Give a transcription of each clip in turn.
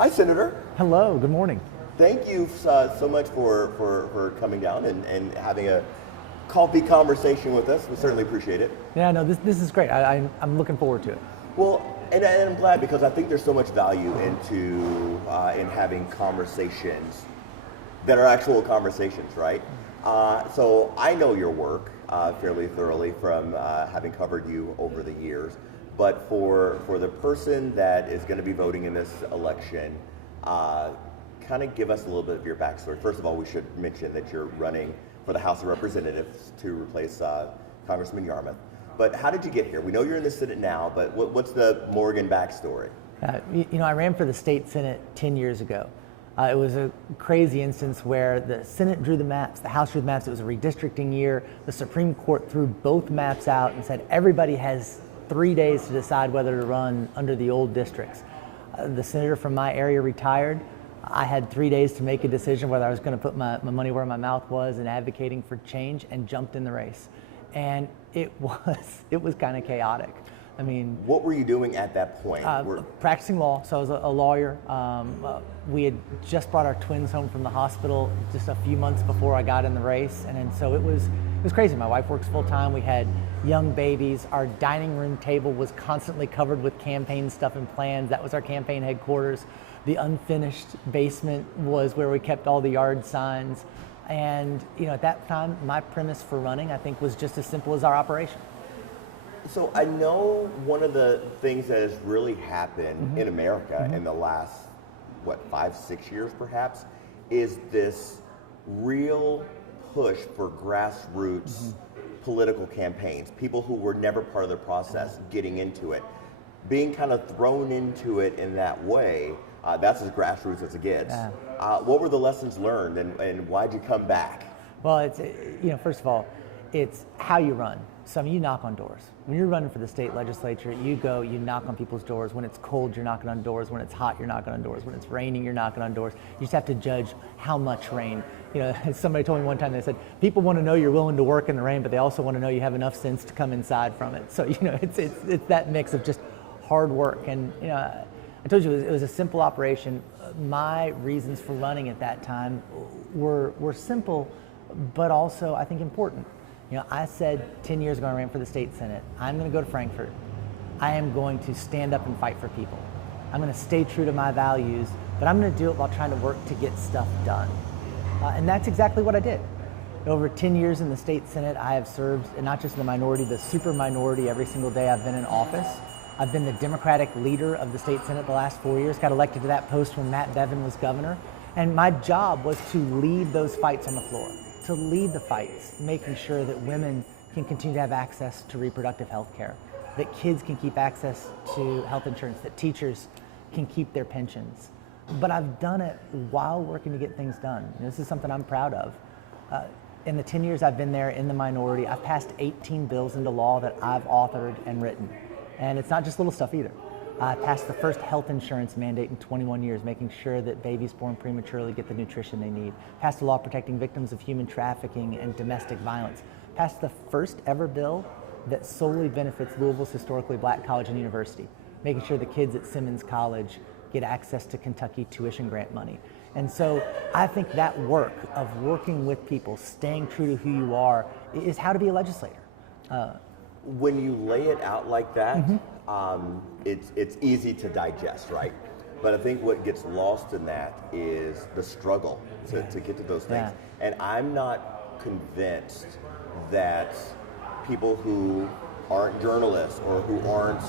Hi, Senator. Hello, good morning. Thank you so much for coming down and having a coffee conversation with us. We certainly appreciate it. Yeah, no, this is great. I'm looking forward to it. Well, and I'm glad because I think there's so much value in having conversations that are actual conversations, right? So I know your work fairly thoroughly from having covered you over the years. But for the person that is going to be voting in this election, kind of give us a little bit of your backstory. First of all, we should mention that you're running for the House of Representatives to replace Congressman Yarmouth. But how did you get here? We know you're in the Senate now, but what's the Morgan backstory? I ran for the state Senate 10 years ago. It was a crazy instance where the Senate drew the maps, the House drew the maps. It was a redistricting year. The Supreme Court threw both maps out and said everybody has 3 days to decide whether to run under the old districts. The senator from my area retired. I had 3 days to make a decision whether I was going to put my money where my mouth was and advocating for change, and jumped in the race. And it was kind of chaotic. I mean, what were you doing at that point? Practicing law. So I was a lawyer. We had just brought our twins home from the hospital just a few months before I got in the race, and so it was crazy. My wife works full time. We had young babies. Our dining room table was constantly covered with campaign stuff and plans. That was our campaign headquarters. The unfinished basement was where we kept all the yard signs. And at that time, my premise for running, I think, was just as simple as our operation. So I know one of the things that has really happened in America in the last, 5-6 years perhaps, is this real push for grassroots political campaigns, people who were never part of the process getting into it, being kind of thrown into it in that way. That's as grassroots as it gets. What were the lessons learned, and why'd you come back? Well, it's first of all, it's how you run. So you knock on doors. When you're running for the state legislature, you knock on people's doors. When it's cold, you're knocking on doors. When it's hot, you're knocking on doors. When it's raining, you're knocking on doors. You just have to judge how much rain. Somebody told me one time, they said, people want to know you're willing to work in the rain, but they also want to know you have enough sense to come inside from it. So, it's that mix of just hard work. And, I told you it was a simple operation. My reasons for running at that time were simple, but also, I think, important. I said 10 years ago I ran for the state Senate, I'm going to go to Frankfurt. I am going to stand up and fight for people. I'm going to stay true to my values, but I'm going to do it while trying to work to get stuff done. And that's exactly what I did. Over 10 years in the state Senate, I have served, and not just the minority, the super minority every single day I've been in office. I've been the Democratic leader of the state Senate the last 4 years, got elected to that post when Matt Bevin was governor. And my job was to lead those fights on the floor, to lead the fights, making sure that women can continue to have access to reproductive health care, that kids can keep access to health insurance, that teachers can keep their pensions. But I've done it while working to get things done. This is something I'm proud of. In the 10 years I've been there in the minority, I've passed 18 bills into law that I've authored and written. And it's not just little stuff either. I passed the first health insurance mandate in 21 years, making sure that babies born prematurely get the nutrition they need. Passed a law protecting victims of human trafficking and domestic violence. Passed the first ever bill that solely benefits Louisville's historically black college and university, making sure the kids at Simmons College get access to Kentucky tuition grant money. And so I think that work of working with people, staying true to who you are, is how to be a legislator. When you lay it out like that, it's easy to digest, right? But I think what gets lost in that is the struggle to get to those things. Yeah. And I'm not convinced that people who aren't journalists or who aren't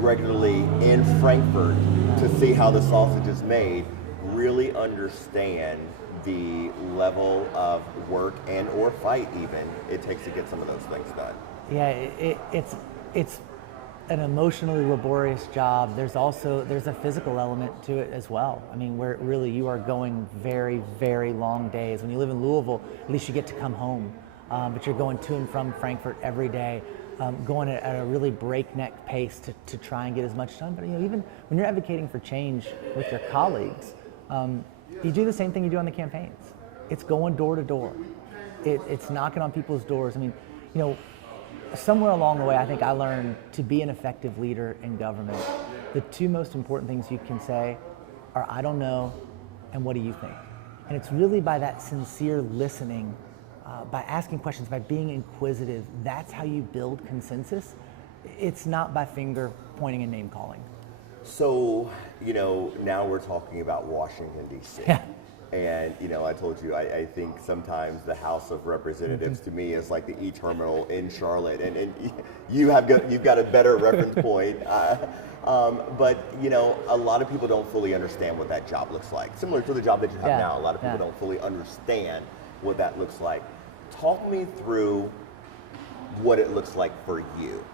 regularly in Frankfurt to see how the sausage is made really understand the level of work and or fight even it takes to get some of those things done. Yeah, it's an emotionally laborious job. There's a physical element to it as well. I mean, where really you are going very, very long days. When you live in Louisville, at least you get to come home, but you're going to and from Frankfurt every day, going at a really breakneck pace to try and get as much done. But even when you're advocating for change with your colleagues, you do the same thing you do on the campaigns. It's going door to door. It's knocking on people's doors. I mean, somewhere along the way, I think I learned to be an effective leader in government. The two most important things you can say are I don't know, and what do you think? And it's really by that sincere listening, by asking questions, by being inquisitive, that's how you build consensus. It's not by finger pointing and name calling. So, now we're talking about Washington, D.C. Yeah. And, I told you, I think sometimes the House of Representatives to me is like the E-terminal in Charlotte. And you've got a better reference point. But, a lot of people don't fully understand what that job looks like. Similar to the job that you have now, a lot of people don't fully understand what that looks like. Talk me through what it looks like for you.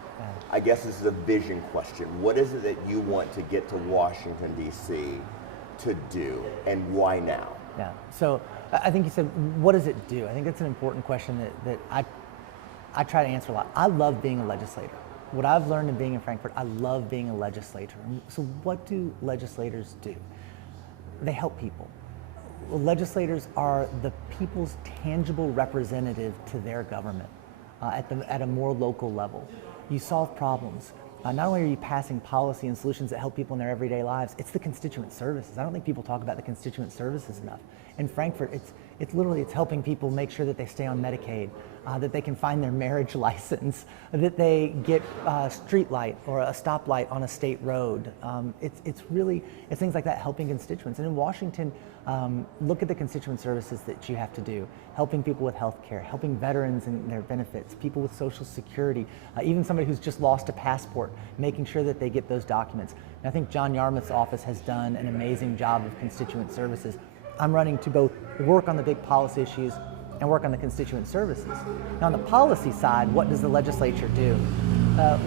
I guess this is a vision question. What is it that you want to get to Washington, D.C. to do, and why now? Yeah, so I think you said, what does it do? I think that's an important question that I try to answer a lot. I love being a legislator. What I've learned in being in Frankfurt, I love being a legislator. So what do legislators do? They help people. Well, legislators are the people's tangible representative to their government at a more local level. You solve problems. Not only are you passing policy and solutions that help people in their everyday lives, it's the constituent services. I don't think people talk about the constituent services enough. In Frankfurt, it's literally helping people make sure that they stay on Medicaid, that they can find their marriage license, that they get a street light or a stoplight on a state road. It's things like that, helping constituents. And in Washington, look at the constituent services that you have to do, helping people with health care, helping veterans and their benefits, people with Social Security, even somebody who's just lost a passport, making sure that they get those documents. And I think John Yarmouth's office has done an amazing job of constituent services. I'm running to both work on the big policy issues and work on the constituent services. Now on the policy side, what does the legislature do?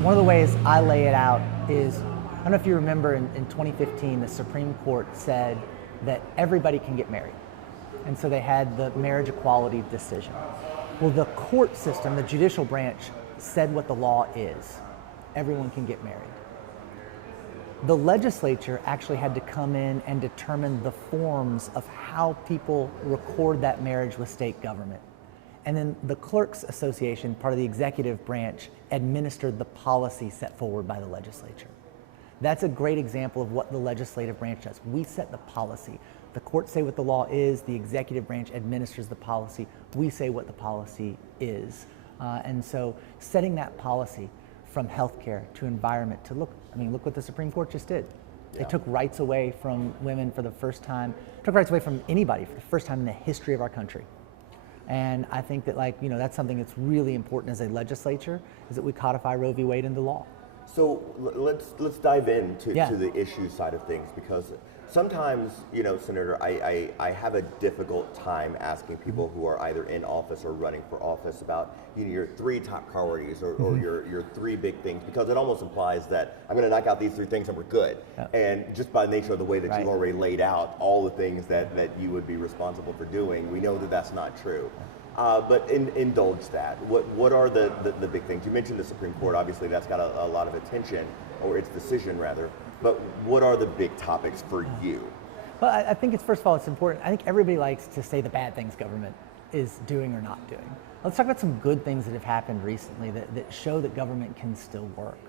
One of the ways I lay it out is, I don't know if you remember in 2015, the Supreme Court said that everybody can get married. And so they had the marriage equality decision. Well, the court system, the judicial branch, said what the law is. Everyone can get married. The legislature actually had to come in and determine the forms of how people record that marriage with state government. And then the Clerks Association, part of the executive branch, administered the policy set forward by the legislature. That's a great example of what the legislative branch does. We set the policy. The courts say what the law is, the executive branch administers the policy. We say what the policy is. And so setting that policy from healthcare to environment to look what the Supreme Court just did. They took rights away from women for the first time, took rights away from anybody for the first time in the history of our country. And I think that that's something that's really important as a legislature, is that we codify Roe v. Wade into law. So let's dive into to the issue side of things, because sometimes, Senator, I have a difficult time asking people who are either in office or running for office about your three top priorities or your three big things, because it almost implies that I'm going to knock out these three things and we're good. And just by nature of the way that you've already laid out all the things that you would be responsible for doing, we know that that's not true. But indulge that. What are the big things? You mentioned the Supreme Court. Obviously, that's got a lot of attention, or its decision rather. But what are the big topics for you? Well, I think first of all, it's important. I think everybody likes to say the bad things government is doing or not doing. Let's talk about some good things that have happened recently that show that government can still work.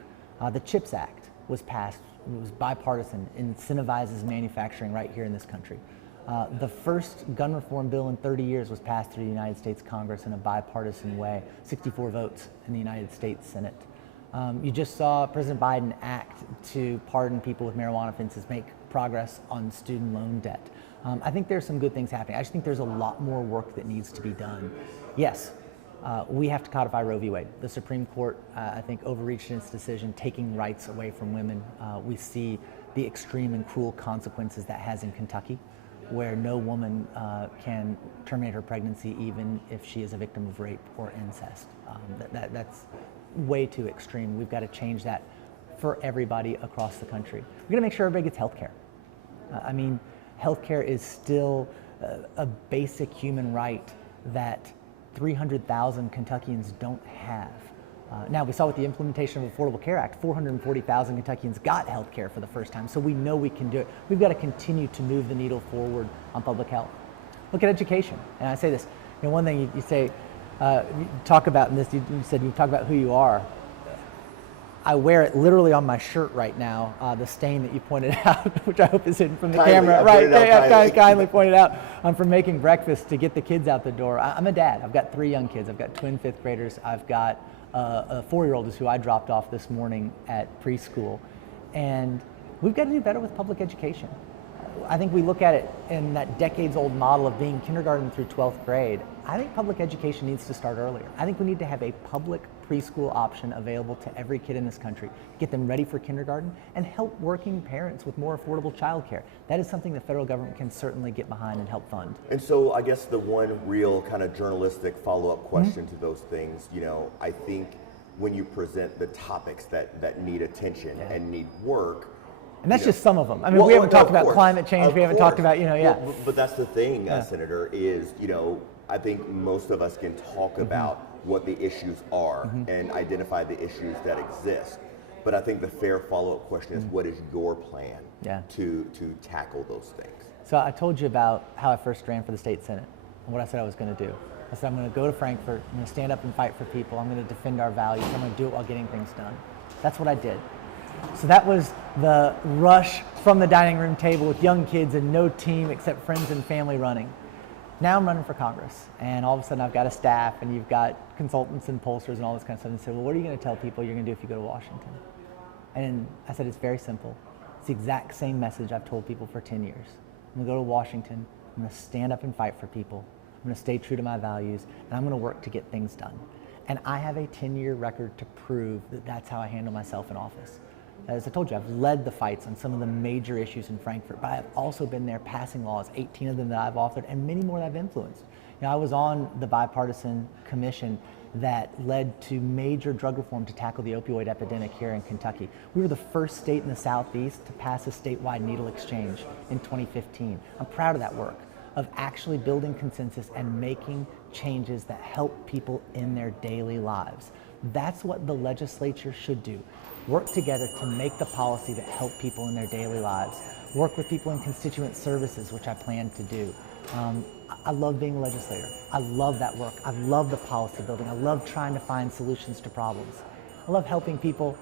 The CHIPS Act was passed. It was bipartisan, incentivizes manufacturing right here in this country. The first gun reform bill in 30 years was passed through the United States Congress in a bipartisan way, 64 votes in the United States Senate. You just saw President Biden act to pardon people with marijuana offenses, make progress on student loan debt. I think there's some good things happening. I just think there's a lot more work that needs to be done. Yes, we have to codify Roe v. Wade. The Supreme Court, I think, overreached in its decision, taking rights away from women. We see the extreme and cruel consequences that has in Kentucky, where no woman can terminate her pregnancy even if she is a victim of rape or incest. That's way too extreme. We've got to change that for everybody across the country. We've got to make sure everybody gets health care. Health care is still a basic human right that 300,000 Kentuckians don't have. Now, we saw with the implementation of the Affordable Care Act, 440,000 Kentuckians got health care for the first time, so we know we can do it. We've got to continue to move the needle forward on public health. Look at education, and I say this, one thing you say, you talk about in this, you said you talk about who you are. I wear it literally on my shirt right now, the stain that you pointed out, which I hope is hidden from the camera. Right, kindly pointed out. I'm from making breakfast to get the kids out the door. I'm a dad. I've got 3 young kids. I've got twin 5th graders. I've got a 4-year-old who I dropped off this morning at preschool. And we've got to do better with public education. I think we look at it in that decades-old model of being kindergarten through 12th grade. I think public education needs to start earlier. I think we need to have a public preschool option available to every kid in this country, get them ready for kindergarten, and help working parents with more affordable childcare. That is something the federal government can certainly get behind and help fund. And so I guess the one real kind of journalistic follow-up question to those things, I think when you present the topics that need attention and need work, and that's just some of them. I mean, we haven't talked about climate change. We haven't talked about, But that's the thing, Senator, is, I think most of us can talk about what the issues are and identify the issues that exist. But I think the fair follow-up question is, what is your plan to tackle those things? So I told you about how I first ran for the state Senate and what I said I was going to do. I said I'm going to go to Frankfurt, I'm going to stand up and fight for people, I'm going to defend our values, I'm going to do it while getting things done. That's what I did. So that was the rush from the dining room table with young kids and no team except friends and family running. Now I'm running for Congress, and all of a sudden I've got a staff, and you've got consultants and pollsters and all this kind of stuff. And said, well, what are you going to tell people you're going to do if you go to Washington? And I said, it's very simple. It's the exact same message I've told people for 10 years. I'm going to go to Washington, I'm going to stand up and fight for people, I'm going to stay true to my values, and I'm going to work to get things done. And I have a 10-year record to prove that that's how I handle myself in office. As I told you, I've led the fights on some of the major issues in Frankfurt, but I've also been there passing laws, 18 of them that I've authored, and many more that I've influenced. I was on the bipartisan commission that led to major drug reform to tackle the opioid epidemic here in Kentucky. We were the first state in the Southeast to pass a statewide needle exchange in 2015. I'm proud of that work, of actually building consensus and making changes that help people in their daily lives. That's what the legislature should do. Work together to make the policy that help people in their daily lives. Work with people in constituent services, which I plan to do. I love being a legislator. I love that work. I love the policy building. I love trying to find solutions to problems. I love helping people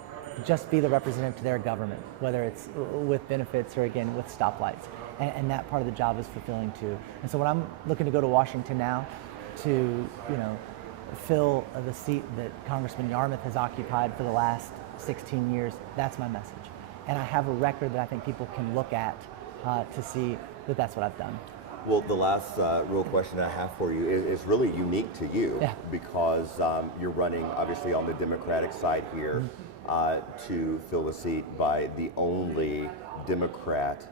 just be the representative to their government, whether it's with benefits or, again, with stoplights. And that part of the job is fulfilling too. And so when I'm looking to go to Washington now to, fill the seat that Congressman Yarmouth has occupied for the last 16 years, that's my message. And I have a record that I think people can look at to see that that's what I've done. Well, the last real question I have for you is really unique to you because you're running obviously on the Democratic side here to fill the seat by the only Democrat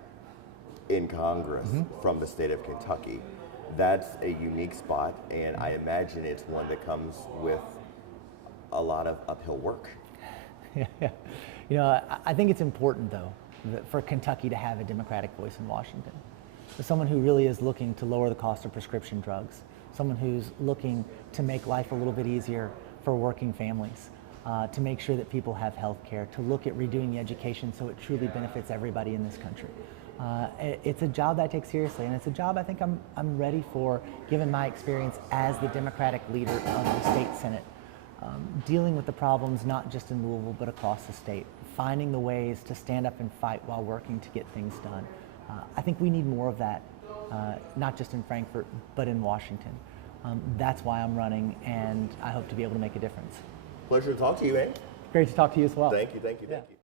in Congress from the state of Kentucky. That's a unique spot, and I imagine it's one that comes with a lot of uphill work. I think it's important, though, for Kentucky to have a Democratic voice in Washington. For someone who really is looking to lower the cost of prescription drugs, someone who's looking to make life a little bit easier for working families, to make sure that people have health care, to look at redoing the education so it truly benefits everybody in this country. It's a job that I take seriously, and it's a job I think I'm ready for, given my experience as the Democratic leader of the state Senate, dealing with the problems not just in Louisville but across the state, finding the ways to stand up and fight while working to get things done. I think we need more of that, not just in Frankfurt but in Washington. That's why I'm running, and I hope to be able to make a difference. Pleasure to talk to you, man. Great to talk to you as well. Thank you.